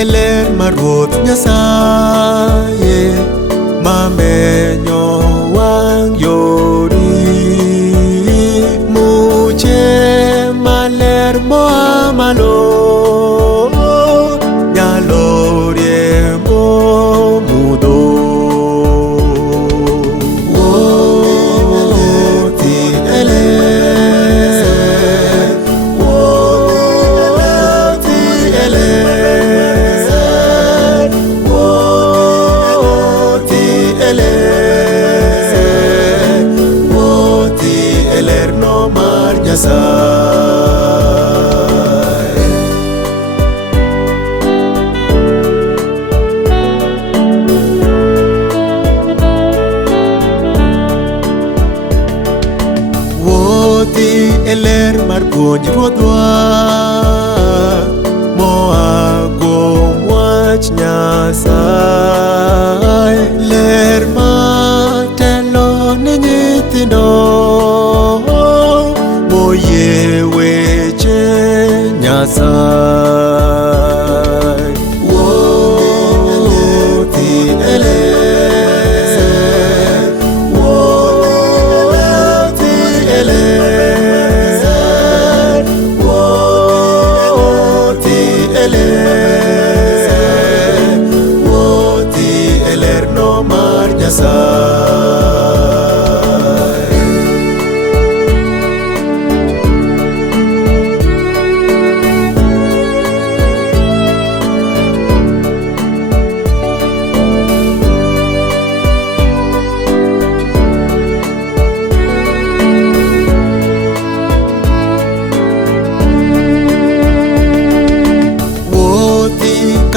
eler mar Ruoth Nyasaye mamenyo wang' yori, muche maler moa malo nyalo riembo mudho. Wuothi e ler, wuothi e ler, wuothi e ler, wuothi e lerno mar Nyasaye. Wuothi e ler mar puonj Ruodhwa moa kuom wach Nyasaye, ler matelo ne nyithindo moyie weche Nyasaye. Wuothi e ler, wuothi e ler, wuothi e ler, wuothi e lerno mar Nyasaye.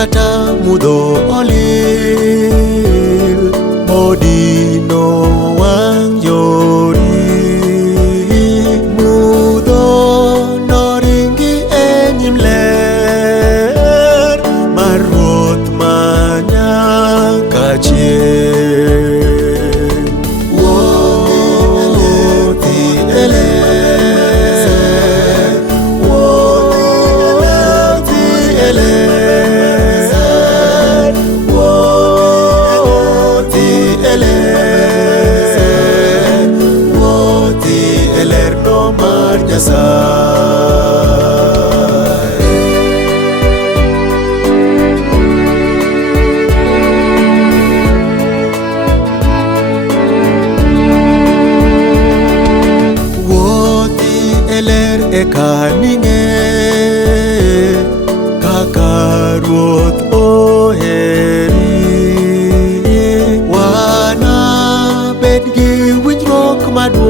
Kata mudho olil modino wang' yori, mudho noringi e nyim ler mar Ruoth ma nyaka chieng'. Wuothi e ler, wuothi e ler, wuothi e ler, wuothi e lerno mar Nyasaye. Wuothi e ler eka ning'e kaka Ruoth oheri, wanabed gi winjruok maduong'.